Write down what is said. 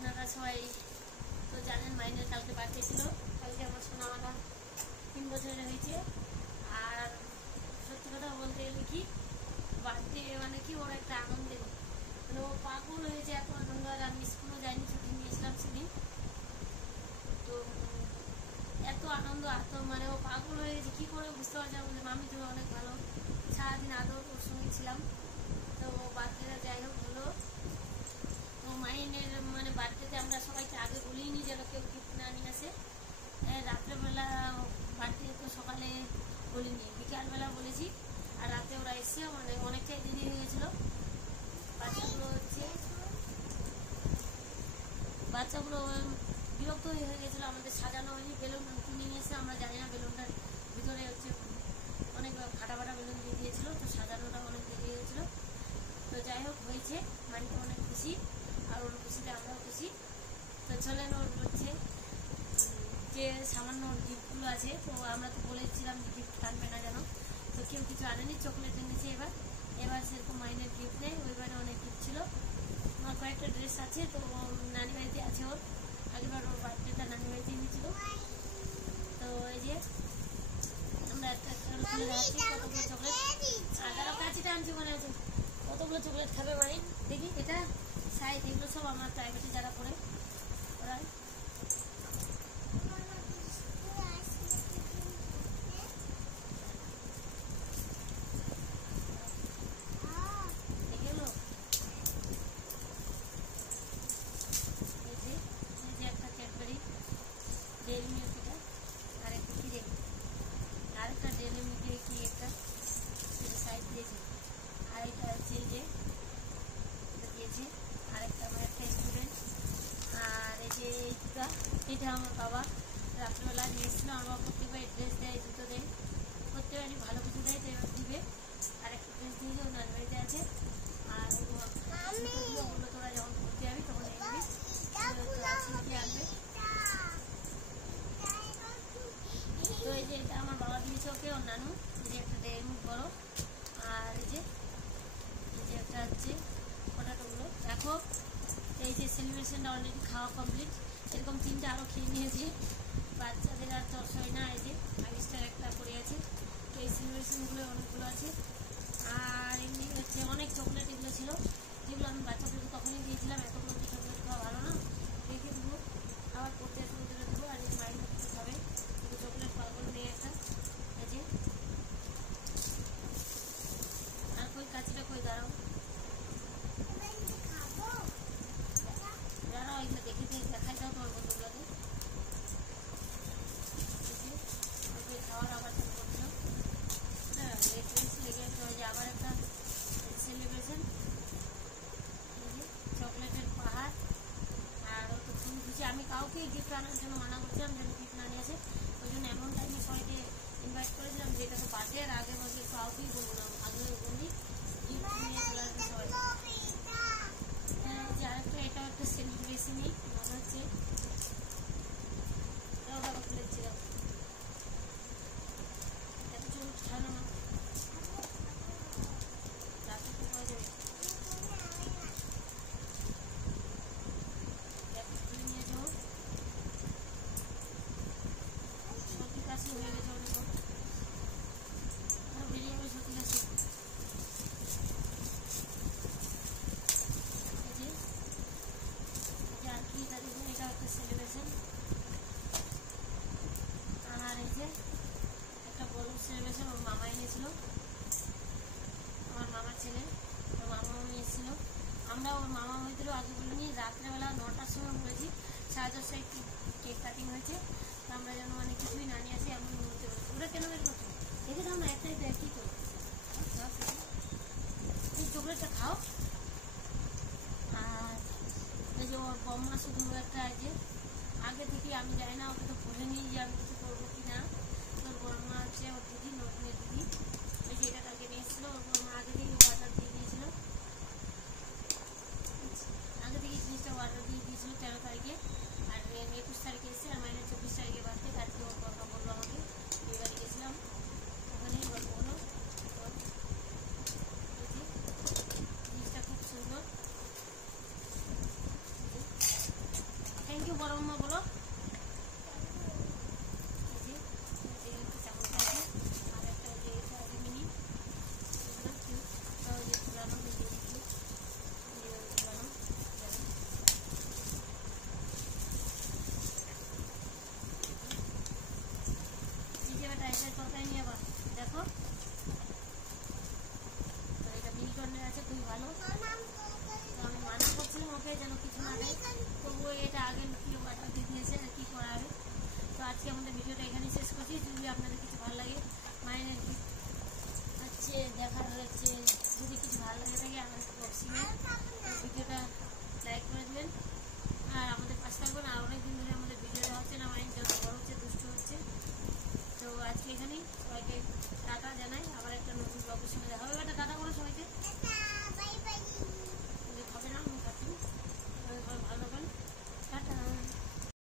আপনারা সবাই তো জানেন মাইনের কালকে বার্থডে ছিল। কালকে আমার সোনামালা 3 বছরের হয়েছে। আর সত্যি কথা বলতে গেলে কি বার্থডে মানে কি ওর একটা আনন্দের, মানে ও পাগল হয়েছে, এত আনন্দ। আর আমি স্কুলও যাইনি, ছুটি নিয়েছিলাম সেদিন। তো এত আনন্দ, এত মানে ও পাগল হয়ে গেছে, কী করে বুঝতে পারছি। বলে মামি তুমি অনেক ভালো, সারাদিন আদর ওর সঙ্গে ছিলাম। তো বার্থডেটা যাই হোক হলো। তো মাইনের মানে বার্থডেতে আমরা সবাইকে আগে বলিনি যেন কেউ গিফট না নিয়ে আসে। রাত্রেবেলা বার্থডে তো সকালে বলিনি, বিকালবেলা বলেছি। আর রাতে ওরা এসে মানে অনেকটাই দেরি হয়ে গেছিলো। বাচ্চাগুলো বিরক্ত হয়ে গেছিলো, আমাদের সাজানো হয়নি। বেলুন কিনে নিয়ে এসে আমরা জানি না, বেলুনটার ভিতরে অনেক ফাটা ফাটা বেলুন দিয়ে দিয়েছিলো। তো সাজানোটা অনেক দেরি হয়ে গেছিলো। তো যাই হোক হয়েছে, মানিকে অনেক খুশি, আর ওর খুশিতে আমরাও খুশি। তো চলেন, ওর যে সামান্য গিফটগুলো আছে, তো আমরা তো বলেছিলাম গিফট আনবে না যেন, তো কেউ কিছু আনেনি, চকলেট এনেছে। এবার সেরকম মাইনের গিফট নেই। ওইবারে অনেক গিফট ছিল। আমার কয়েকটা ড্রেস আছে, তো নানি বাড়িতে আছে ওর। আগেবার ওর বার্থডেটা নানি বাড়িতে এনেছিল। তো এই যে আমরা একটা খুলে রাখছি কতগুলো চকলেট। আর তারা কাছিটা আনছি মনে আছে, কতগুলো চকলেট খাবে মাই দেখি। এটা সাইজ, এগুলো সব আমার প্রাইভেটে যারা করে ওরা। ডেইরি মিল্ক, এটা আর একটা কি দেখি, আরেকটা ডেইরি মিল্কে কি একটা সাইড দিয়েছে। আর এটা হচ্ছে এই যে এটা দিয়েছে আরেকটা আমার একটা স্টুডেন্ট। আর এই যে এটা আমার বাবা রাত্রেবেলা নিয়ে এসেছিলো। আমার বাবা প্রত্যেকবার ড্রেস দেয়, জুতো দেয়, প্রত্যেকবারই ভালো কিছু দেয়। তো এবার দিবে আর একটা ড্রেস দিয়েছে, ওর নানি বাড়িতে আছে। আর ওগুলো তোরা যখন ঘুরতে যাবি তখন এমনি আনবে। তো এই যে এটা আমার বাবা দিয়েছে ওকে, ওর নানু। এই যে একটা ডেয়ারি মিল্ক বড়, আর এই যে একটা হচ্ছে পটাটোগুলো। দেখো এই যে সেলিব্রেশনটা অলরেডি খাওয়া কমপ্লিট। এরকম 3টা আরও খেয়ে নিয়েছে। বাচ্চাদের আর তর্স হয় না। এই যে 5 স্টার একটা করে আছে। তো এই সেলিব্রেশনগুলো অনেকগুলো আছে। আর এমনি হচ্ছে অনেক চকলেট এগুলো ছিল, যেগুলো আমি বাচ্চাদেরকে তখনই দিয়েছিলাম। এতগুলো তো চকলেট খাওয়া ভালো না, রেখে দেবো, আবার পড়তে শুরু করে দেবো। আর এই মাইন্ড করতে খাবে চকলেট পাগল নিয়ে একটা। এই যে আর কই কাছিটা কই, দাঁড়াও দাঁড়াও, এগুলো দেখে দেখাই দাও তোমার বন্ধুগুলোকে। খাওয়ার আবার শুরু করছিল। হ্যাঁ, লেগে যে আবার একটা সেলিব্রেশন। চকলেটের পাহাড়। আর ও তো খুবই খুশি। আমি কাউকে গিফট আনার জন্য মানা করছিলাম যেন গিফট না নিয়ে আসে। ওই জন্য এমন টাইমে সবাইকে ইনভাইট করেছিলাম যে এটা তো বার্থডে, আর আগে বছর কাউকেই বলবো না, আগে বলি গিফট নিয়ে চলে আসবে সবাই। হ্যাঁ, যে আরেকটা এটাও একটা সেলিব্রেশনই মনে হচ্ছে। এটাও বাবা খুলেছিলাম, এত চুল ছাড়ো না, রাতে তো পাওয়া যাবে। খুলে নিয়ে যাবো, সত্যি কাশি হয়ে গেছে অনেক, বেরিয়ে যাবে সত্যি কাশি। আর কি তাদের এটা একটা সেলিব্রেশন। আর এই যে একটা বড় সেলিব্রেশন ওর মামা এনেছিল, আমার মামার ছেলে, ওর মামা এসেছিল। আমরা ওর মামা হয়েছিল আগে বলিনি, রাত্রেবেলা 9টার সময় বলেছি, 10:30টায় কেক কাটিং হয়েছে। তো আমরা যেন মানে কিছুই না নিয়ে আসি এমন বলতে বলছি। ওরা কেন বের করছো, দেখে দাও না, একটাই দেয়, কী করো, এই চকলেটটা খাও। আর এই যে ওর বম্মা শুধু একটা আছে, আগে থেকে আমি জানি না, ওকে তো বলে নিই যে আমি কিছু করবো কি না। তোর বর্মা হচ্ছে ওর দিদি, নতুনের দিদি। এই যে এটা কালকে নিয়ে এসেছিলো, ওর বর্মা আগে থেকে অর্ডার দিয়ে দিয়েছিল, আগে থেকে জিনিসটা অর্ডার দিয়ে দিয়েছিল 13 তারিখে। আর 21 তারিখে এসেছে। আর মাইনের 24 তারিখে বার্থডে। আজকে ওর বর্মা বললো আমাকে, বিয়েবাড়ি গেছিলাম, ওখানেই গল্প হলো। জিনিসটা খুব সুন্দর। করো মা বলো। এই যে চামচ আছে আর একটা যে এটা আছে মিনি ফুলানো দিয়ে দিচ্ছি ফুলানো টাইপের তরকারি নিয়ে আবার দেখো এটা মিনি কর্নার আছে খুবই ভালো। তো আমি মানা করছিলাম ওকে যেন কিছু না দেয়, তবুও এটা আগে লুকিয়ে বাটাতে দিয়েছে আর কি করা হবে। তো আজকে আমাদের ভিডিওটা এখানে শেষ করছি। যদি আপনাদের কিছু ভালো লাগে মায়ের হচ্ছে দেখার হচ্ছে যদি কিছু ভালো লাগে থাকে আমার বক্সিংয়ে